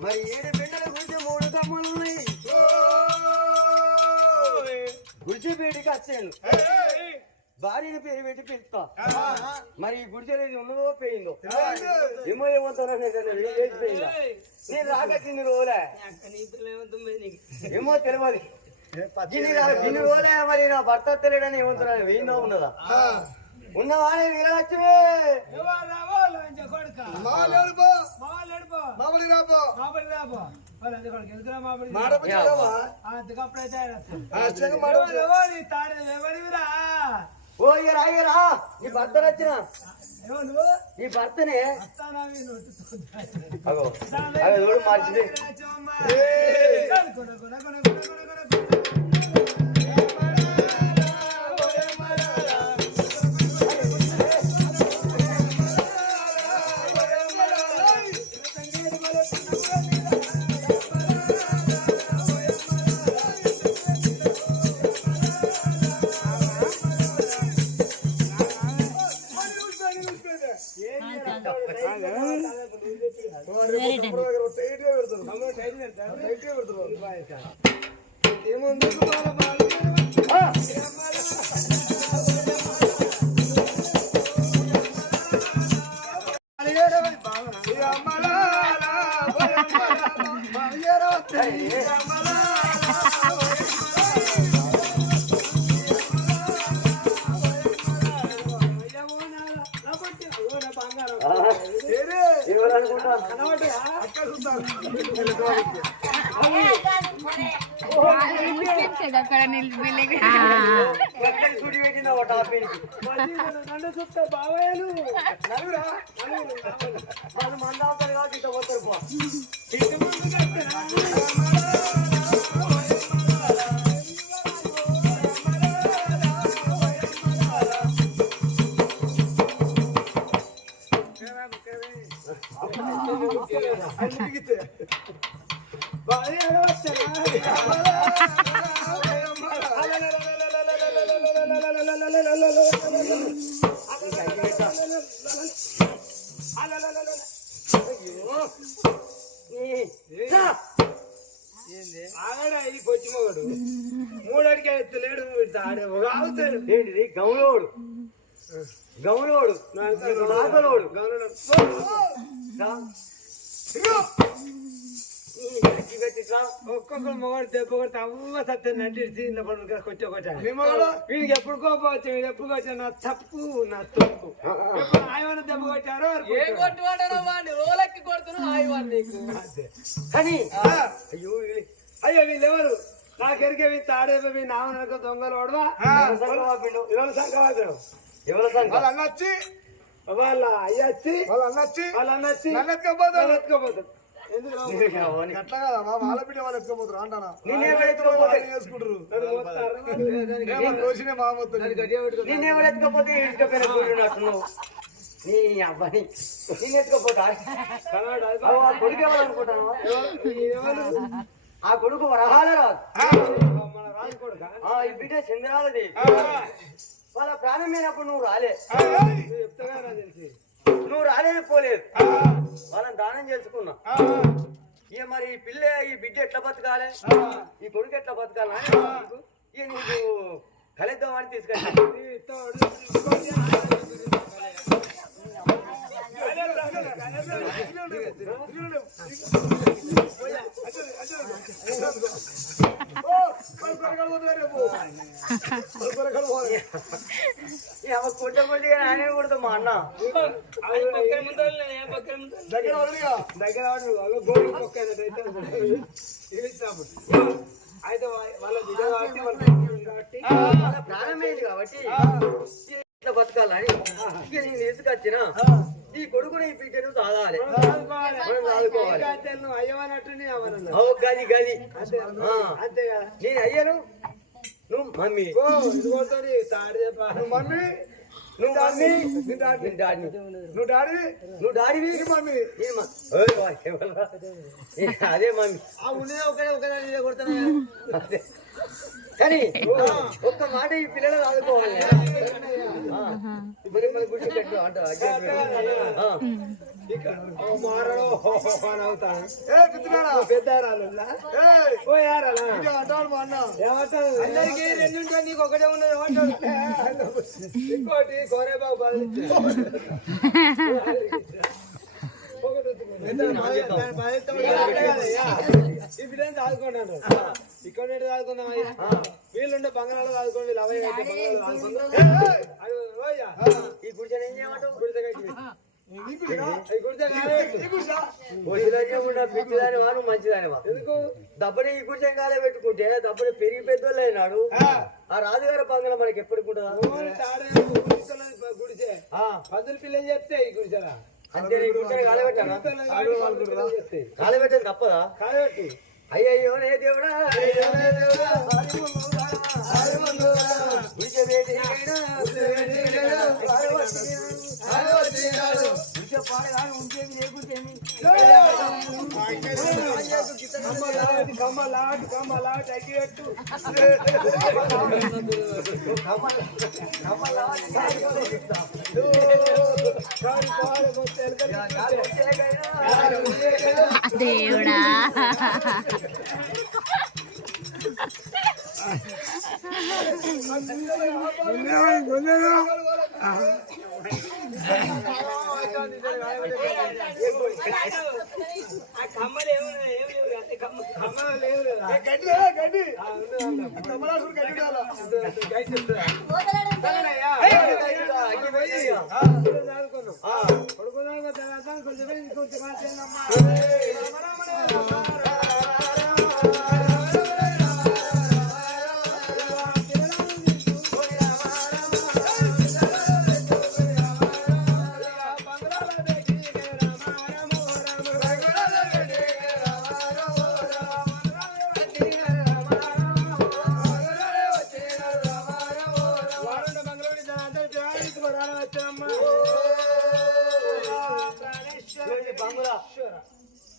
మరి 7 బిడ్డల గురించి 3 తమ్ముళ్ళు ఉన్నాయి. గుడిసె పేటికి వచ్చాను, భార్యని పేరు పెట్టి పిలుస్తా. మరి ఈ గుడిసెలు ఇది ఉన్నదో పోయిందో ఏమో ఏమవుతారో వేసిపోయిందా? నేను రాకచ్చింది రోజులే ఏమో తెలియదు. గిన్ని రోజులే మరి నా భర్త తెలియడని ఏమవుతున్నా వేయిందో ఉన్నదా? ఉన్నవాడే వీరలక్ష్మి ఓ ఇరా నీ భర్త వచ్చిన నీ భర్తనే చూడు మార్చింది. పొచ్చిమోడు 3 అడిగా ఎత్తలేడు ఏంటిది? గౌలోడు గౌలోడు నాగలోడు ఒక్కొక్కరు మొగడు దెబ్బ కొడితే అవ్వ సత్య నటించి కొట్టి వీడికి ఎప్పుడు కోపం వచ్చా ఎప్పుడు వచ్చా నా తప్పు నా తప్పు ఆయన దెబ్బ కొట్టారో కానీ అయ్యో అయ్యో వీళ్ళెవరు నాకెరికే తాడేపి నామనక దొంగలు వాడవా ఎవరి సంఖ్య ఎవరి సంఖ్య వాళ్ళ అన్నచ్చి వాళ్ళ అయ్యచ్చి వాళ్ళ అన్నచ్చి వాళ్ళ అన్నచ్చి ఎత్తుకోపోతారు. అట్లా కదా వాళ్ళ బిడ్డ వాళ్ళు ఎత్తుకోపోతారు అంటానా చేసుకుంటారు నేనెవరు ఎత్తుకోపోతే నీ అబ్బాయి నేను ఎత్తుకోపోతా కొడుకు ఎవరు అనుకుంటాను? ఆ కొడుకు వరహాల రాదు ఈ బిడ్డ చంద్రాలది. వాళ్ళ ప్రాణం మీనప్పుడు నువ్వు రాలే, నువ్వు రాలేదు పోలేదు, వాళ్ళని దానం చేసుకున్నా. ఇక మరి ఈ పిల్ల ఈ బిడ్డ ఎట్లా బతకాలి, ఈ కొడుకు ఎట్లా బతకాలి ఇక నీకు కలిద్దామని తీసుకెళ్ళి కొట్ట కొట్టి ఆయన కొడతా మా అన్న దగ్గర అయితే వాళ్ళ వాళ్ళ ప్రాణమేది కాబట్టి ఇట్లా బతకాలని నేను తీసుకొచ్చిన ఈ కొడుకుని ఈ బిడ్డను సాధాలి మనం సాదుకోవాలి. గది గది అంతే కదా. నేను అయ్యను నువ్వు మమ్మీ మమ్మీ నువ్వు మమ్మీ నువ్వు డాడీ మమ్మీ అదే మమ్మీ కొడతాను. కానీ ఒక్క మాట ఈ పిల్లలు ఆదుకోవాలి. గుడ్డు పెట్టు అంట మారడో అని అవుతాను పెద్దారాలు ఓ యారాలా ఏమంటారు అందరికి రెండు నీకు ఒకటే ఉన్నది ఏమంటాడు ఇంకోటి కోరేబాబు ఇప్పుడు చదువుకున్నాను ఇక్కడ చదువుకుందాం అయ్యా వీళ్ళుండే బంగాళాలు చదువుకోండి వీళ్ళు అవే ఈ గుడిచని ఏం చేయమంటావు పిచ్చిదాని వాను మంచిదాని వా ఎందుకు దబ్బని ఈ గుడిచని కాలే పెట్టుకుంటే దబ్బని పెరిగి పెద్దోళ్ళు అయినాడు ఆ రాజుగారి బంగాళం మనకి ఎప్పటికుంటుందా గుడిచే పదులు పిల్లలు చెప్తే ఈ గుడిచరా అంతే కాలబెట్టాను కాలబెట్టేది తప్పదా కాలబెట్టి అయ్యయ్యో నే దేవుడా దేవుడా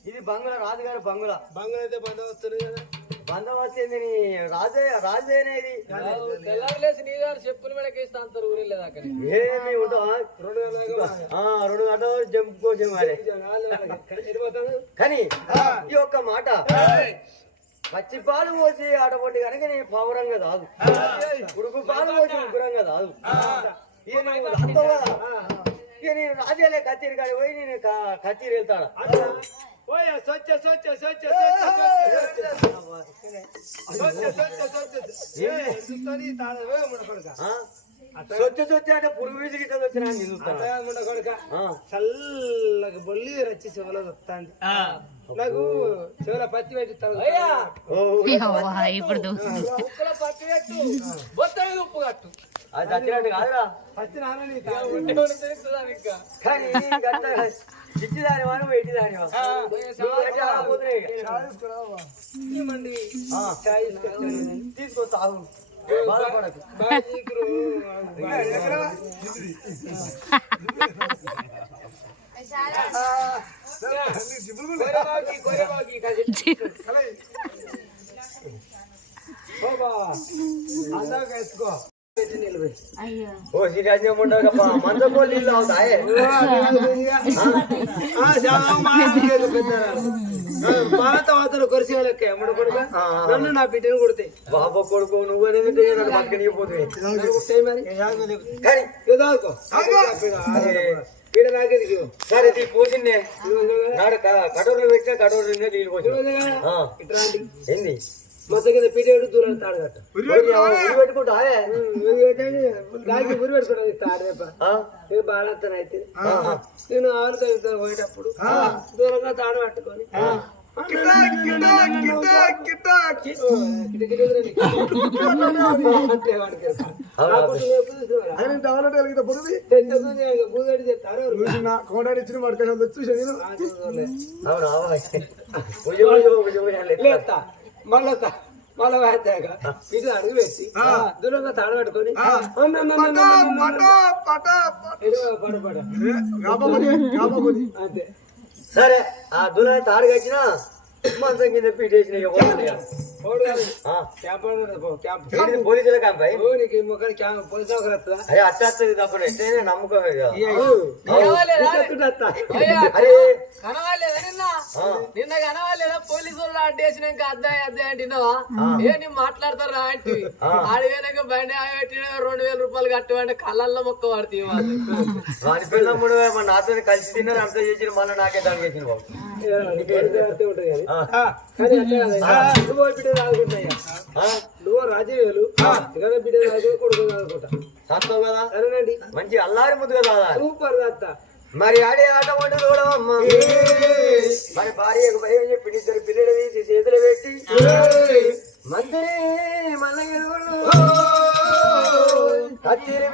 ఇది బంగ్లా రాజుగారి బంగ్లా బంగ్లా అయితే బందోబస్తు కదా బందోబస్తు రాజేనే ఇది తెల్లలేసి నీ గారు చెప్పులు మెడకేస్తా అంటారు ఊరిలో దాకా ఏమి ఉంటావా 2 గంటలు జంపుకోసం కానీ ఈ ఒక్క మాట పచ్చి పాలు పోసి ఆడపొట్టి కనుక నేను పౌరంగా కాదు ఉడుకు పాలు పోసి ఉగ్రంగా కాదు ఇక నేను రాజేలే కత్తిరి కాడి పోయి నేను కత్తిరి వెళ్తాను అంటే పురుగు వీసి గిట్ట వచ్చినా చల్లగా బొల్లి రచ్చి చెవులో వస్తాండి నాకు చెవుల పత్తి పెట్టిస్తాను ఇప్పుడు పత్తి పెట్టు బొత్త ఉప్పు కట్టు అది చచ్చినట్టు కాదురా పత్తి నాన్న కానీ చిచ్చిదాని వాను పెట్టిదాని తీసుకొస్తావు బాధపడకు ఎత్తుకో ఓ సిరాజ్యం ఉండగా మంచకోళ్ళు నీళ్ళు అవుతాయి నన్ను నా బిడ్డను కొడితే బాబా కొడుకు నువ్వు అనేది పక్కనిపోతుంది సరే ఇది పోసిందే కటోరలు పెట్టినా కటోరలు నీళ్ళు పోసింది ఏంది మొత్తం కింద పీటేడు దూరం తాడు కట్ట పెట్టుకుంటా దానికి ఉరి పెట్టుకుంటా తాడు నేను బాగా అయితే నేను ఆరు కలుగుతాను పోయేటప్పుడు దూరంగా తాడు పట్టుకొని మళ్ళా మళ్ళా వేద్దాక ఇది అడుగు వేసి దూరంగా తాడు పట్టుకొని అంతే సరే ఆ దూరం తాడు కట్టినా మంచం కింద పీటేసిన ఓడు కాదు ఆ. క్యాంప్ క్యాంప్ ఏంటిది పోలీసుల క్యాంప్ అయ్యి? ఓ నీకు ఈ ముఖానికి క్యాంప్ పోలీసు సౌకర్యం వస్తుందా అరే అట్టేస్తుంది తప్పుడు ఎట్లయినా నమ్మకం ఇక. అరే అరే కనవాలేదా నిన్న ఆ. నిన్న కనవాలేదా పోలీసు వాళ్ళు అడ్డేసినాక అద్దాయి అద్దాయి అంటున్నావా ఏ నేను మాట్లాడతారా అంటే ఆడిపోయినాక బండి పెట్టిన 2000 రూపాయలు కట్టమంటే కళ్ళల్లో మొక్క పడుతుంది వాళ్ళు వాని పిల్లమ్ముడు మన నాతో కలిసి తిన్నారు అంత చేసిన మళ్ళీ నాకే దాని చేసిన బాబు. ఉంటుంది కానీ ఆ. కానీ అట్లా నువ్వు బిడ్డ రాదుకుంటున్నాయా ఆ? నువ్వు రాజవేలు ఇక్కడ బిడ్డ రాదు కొడుకు రాదుకుంటా సంతవు కదా సరేనండి మంచి అల్లారి ముద్దుగా కాదా సూపర్ దత్త మరి ఆడే ఆట వంట చూడవమ్మా మరి భార్యకు భయం చెప్పి ఇద్దరు పిల్లలు తీసి చేతులు పెట్టి మంత్రి మల్లగిరుగుడు కత్తిరి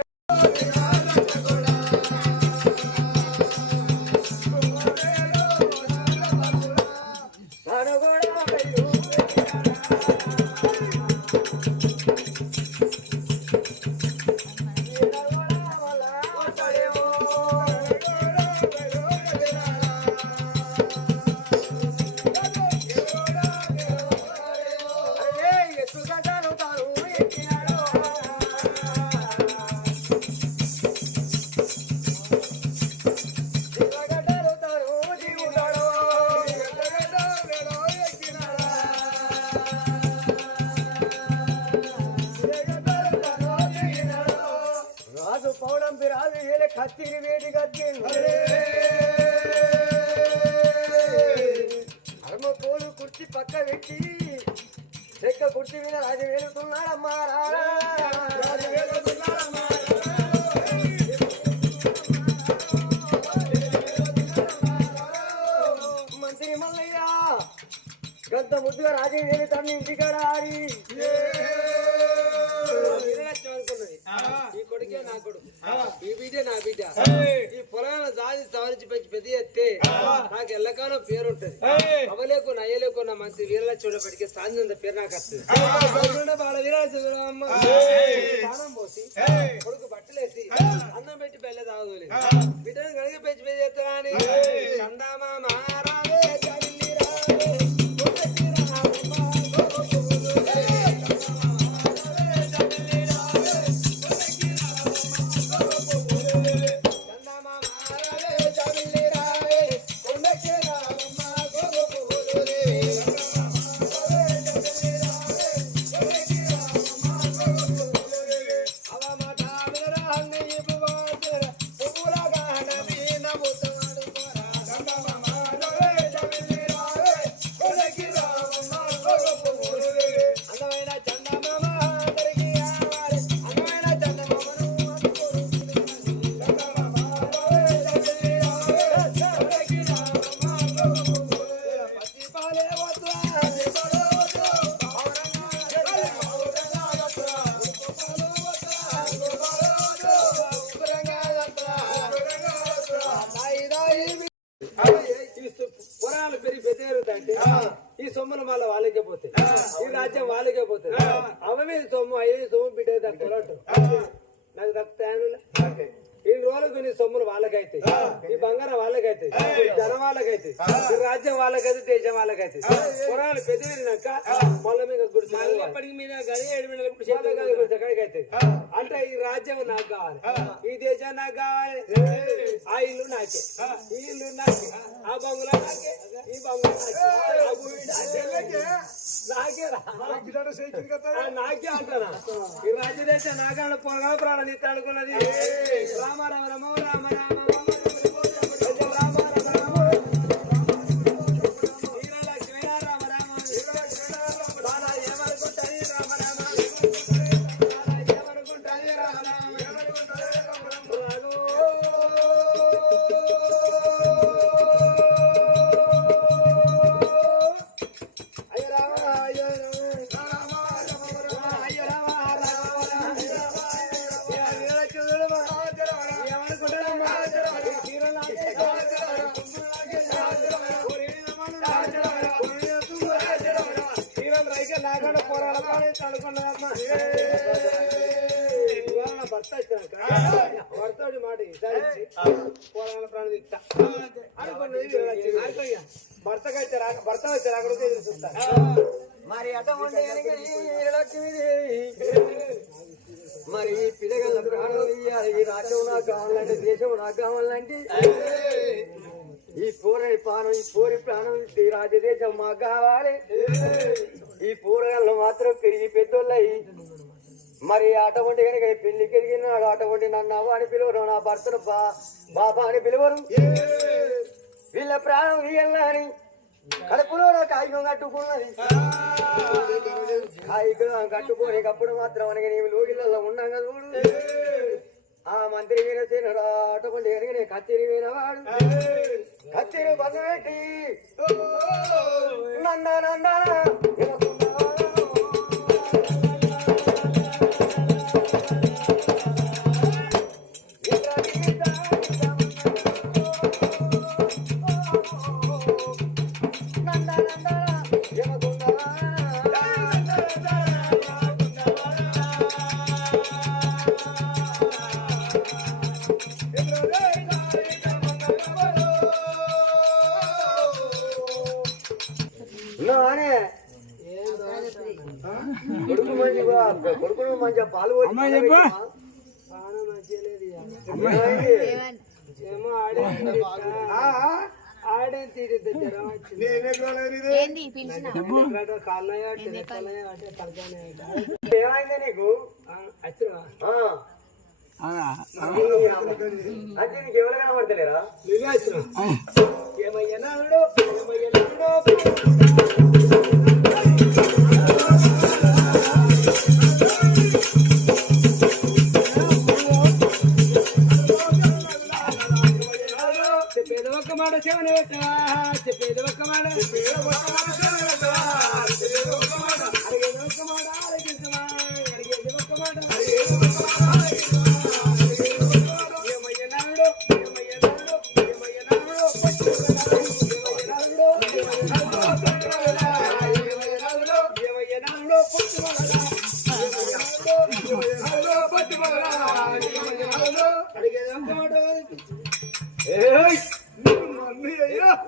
రాజు పౌడం రాజు వేలే కత్తిని వేడి కత్తిని అర్మ పోలు కుర్చీ పక్క పెట్టి చెక్క కుర్చీ మీద రాజు వేలుతున్నాడమ్మా రాజు వేలుతున్నాడమ్మా మంత్రి మల్లయ్య గంత ముద్దుగా రాజు వేలు తన ఇంటికాడ ఆడి ఈ కొడుకే నా కొడుకు ఈ బిడ్డ నా బిడ్డ ఈ పొలాల జాతి సవరించి పెంచి పెద్ద ఎత్తే నాకు ఎల్లకాలం పేరు ఉంటది అవలేకు నయ్యలేకు నా మంచి వీరల చూడబడికి సాంజంత పేరు నాకు వస్తుంది బాల వీరాల చూడమ్మ పానం పోసి కొడుకు బట్టలేసి అన్నం పెట్టి బెల్ల తాగుదోలే బిడ్డను కడిగి పెంచి పెద్ద ఎత్తురా అని చందామా మారావే పురాణాలు పెరిగి పెద్దరుగుతాయంటే ఈ సొమ్ములు మళ్ళీ వాళ్ళకే పోతాయి ఈ రాజ్యం వాళ్ళకే పోతుంది అవమే సొమ్ము అయ్యే సొమ్ము బిడ్డ దక్కలు నాకు దక్కుతాయి ఈ రోజులకు నీ సొమ్ములు వాళ్ళకైతే ఈ బంగారం వాళ్ళకైతే జనం వాళ్ళకైతే ఈ రాజ్యం వాళ్ళకైతే దేశం వాళ్ళకైతే పురాణాలు పెద్దవినాక మళ్ళీ మీకు గుడి మీద గది 7 గుడికైతే అంటే ఈ రాజ్యం నాకు కావాలి ఈ దేశం నాకు కావాలి ఆ ఇల్లు నాకే ఈ ఇల్లు నాకే ఆ బంగులా నాకే ఈ బంగులా నాకే నాకే అంటానా ఈ రాజ్య దేశం నాకన్నా పొరగా ప్రాణాలు ఇస్తా అనుకున్నది రామ రామ రమ రామ రామ భర్త వచ్చినాక భర్తడి మాట విచారించి పోరాల ప్రాణం ఇస్తా అనుకున్నది భర్త వచ్చారు అక్కడ చూస్తా మరి అటువంటి లక్ష్మీదేవి మరి పిల్లగల ప్రాణం ఇయ్యాలి. ఈ రాజ్యం నాకు కావాలంటే, దేశం నాకు కావాలంటే, ఈ పూరి ప్రాణం, ఈ పూరి ప్రాణం, ఈ రాజదేశం మాకు కావాలి. ఈ పూరగాళ్ళు మాత్రం పెరిగి పెద్దోళ్ళయి మరి అటువంటి కనుక పెళ్లికి ఎదిగినాడు. అటువంటి నన్ను అవ్వ అని పిలువరు, నా భర్తను బాబా అని పిలువరు. వీళ్ళ ప్రాణం ఇయ్యాలని అని కడుపులో కాగితం కట్టుకున్నది. కాగితం కట్టుకోనికప్పుడు మాత్రం అనగా నీవు లోగిళ్ళలో ఉన్నాం కదా చూడు. ఆ మంత్రి వీరసేనుడు అటువంటి కనుక నేను కత్తిరి వినవాడు. కత్తిరి బంధు పెట్టి నందా కొడుకును మంచిగా పాలు ఏమైంది నీకు? అంటే నీకు ఎవరు కనబడతలేరా? ఏమయ్యా చెప్పేది ఒక్క మాట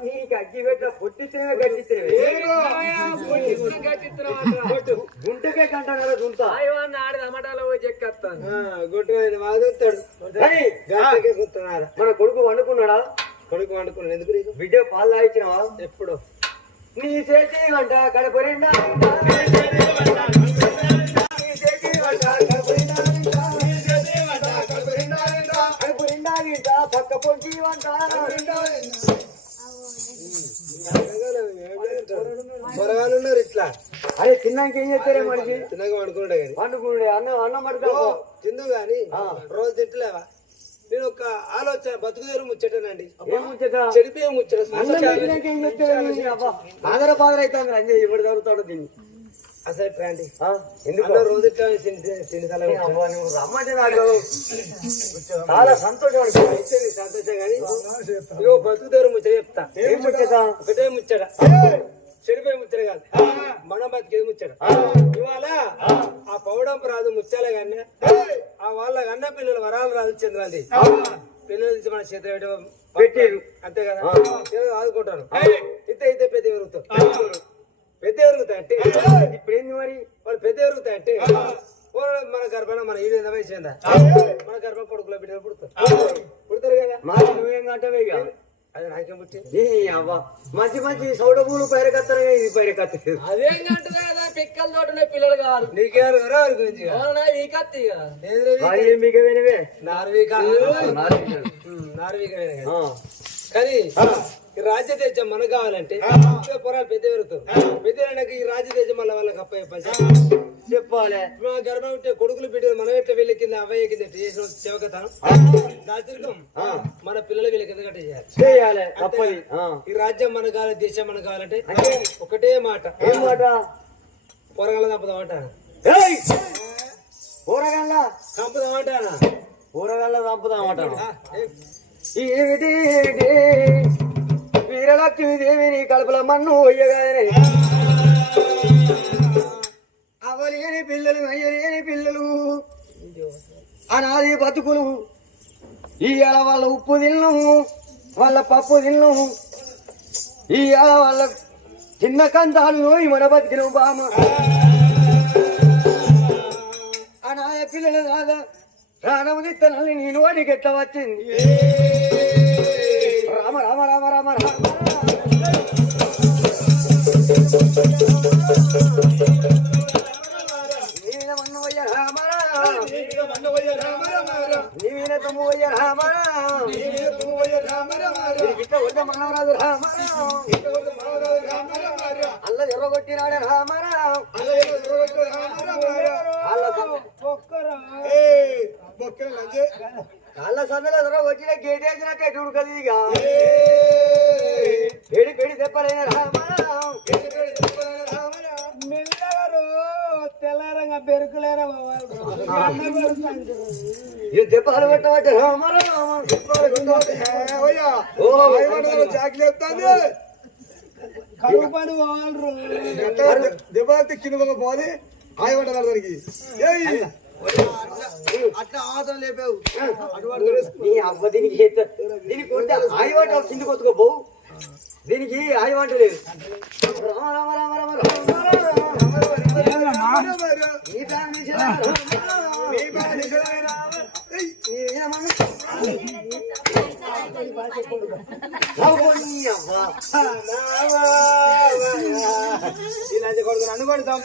నీకు అగ్గి పెట్ట పొట్టితే గుంటకే కంటారా గుంట టమాటాలో పోయి చెక్కేస్తాను. మన కొడుకు వండుకున్నాడా? కొడుకు వండుకున్నాడు. ఎందుకు బిడ్డ పాలు తాగించినావా? ఎప్పుడు నీ చేతి వంట కడపరిండా పక్క పొంటి వంట పొరగాలు ఉన్నారు ఇట్లా. అరే తిన్నాక ఏం చేస్తారే మనిషి? తిన్నాక వండుకుంటా కానీ వండుకుండే అన్నం మడతా తిందు గాని రోజు తింటలేవా? నేను ఒక ఆలోచన బతుకుదేరు ముచ్చటనండి. ఏం ముచ్చట? చెడిపోయే ముచ్చట. ఆదర బాధ అయితే ఇప్పుడు చదువుతాడు దీన్ని అసలు ప్యాంటీ ఎందుకు రోజు ఇట్లా రమ్మంటే నాకు చాలా సంతోషం సంతోషం కానీ ఇగో బతుకుదేరు ముచ్చట చెప్తా. ఏం ముచ్చట? ఒకటే ముచ్చట, చెడిపోయే ముచ్చట కాదు, మనం బతికేది ముచ్చట. ఇవాళ ఆ పౌడం రాదు ముచ్చాల కానీ ఆ వాళ్ళ అన్న పిల్లలు వరాలు రాదు చంద్రాంతి పిల్లలు తీసి మన చేతి పెట్టారు అంతే కదా. ఆదుకుంటాను ఇతే ఇతే పెద్ద పెరుగుతాం పెద్ద ఎరుగుతాయి అంటే ఇప్పుడు ఏంది మరి? వాళ్ళు పెద్ద ఎరుగుతాయి అంటే మన గర్భాన మన ఈ వయసు ఏందా మన గర్భం కొడుకులో బిడ్డలు పుడతారు కదా. నువ్వేం కంటవే అది నాకేం పుట్టి మంచి మంచి సౌడ పూలు పైరకత్తరు ఇది పైరకత్తలేదు. అదేం కంటదే కదా పిక్కల తోటనే పిల్లలు కాదు. నీకేరు ఎవరి గురించి మీకేవేనవే నార్వీకమైన కానీ ఈ రాజ్యదేశం మనకు కావాలంటే పొరాలు పెద్ద పెరుగుతారు. పెద్ద ఈ రాజ్యదేశం మళ్ళీ వాళ్ళకి అప్ప చెప్పాలి. మా గర్భం ఉంటే కొడుకులు బిడ్డలు మనం ఎట్లా వీళ్ళ కింద అవ్వయ్య కింద చేసిన సేవకతనం దాచిరికం మన పిల్లలు వీళ్ళ కింద గట్ట చేయాలి. తప్పది. ఈ రాజ్యం మనకు కావాలి, దేశం మనకు కావాలంటే ఒకటే మాట. ఏం మాట? పొరగల చంపుదామంటాను. కూరగాయల చంపుదామంటానా? కూరగాయల చంపుదామంటాను. ఏమిటి వీరలక్ష్మీదేవిని కడుపుల మన్ను అయ్యగానే అవలేని పిల్లలు అయ్యలేని పిల్లలు అనాది బతుకులు ఇవాళ వాళ్ళ ఉప్పు తిన్ను వాళ్ళ పప్పు తిన్ను ఇవాళ వాళ్ళ చిన్న కందాలు ఈ మన బతికిన బామ అనాయ పిల్లల రాగా ప్రాణముని తనని నేను వాడికి ఎట్లా వచ్చింది రామ రామ రామ రామ రామ నీలమన్నవయ్య రామరా నీవీన తమ్మువయ్య రామరా ఇట్ట వద్ద మనవరాజు రామరా అల్ల ఎర్రగొట్టినాడు రామరా కాళ్ళ సందలో ఎర్రగొట్టిన గేట్ వేసినట్టు ఎటు ఉడకది ఇక పెడి పెడి తెప్పలైన రామరా తెల్లారంగా పెరుకులేరా ఇది దెబ్బలు పెట్టబట్టే రామరా జాకిలు ఎత్తాంది కరువు పని వాళ్ళు దెబ్బలు కింద పోది ఆయమంటారు దానికి అట్లా ఆదం లేపావు నీ అవ్వ దీనికి దీనికి కొడితే ఆయమంట కింద కొట్టుకోపోవు దీనికి ఆయమంట లేదు రామ రామ రామ రామ ఇలాంటి కొడుకు నన్ను కొడుతాం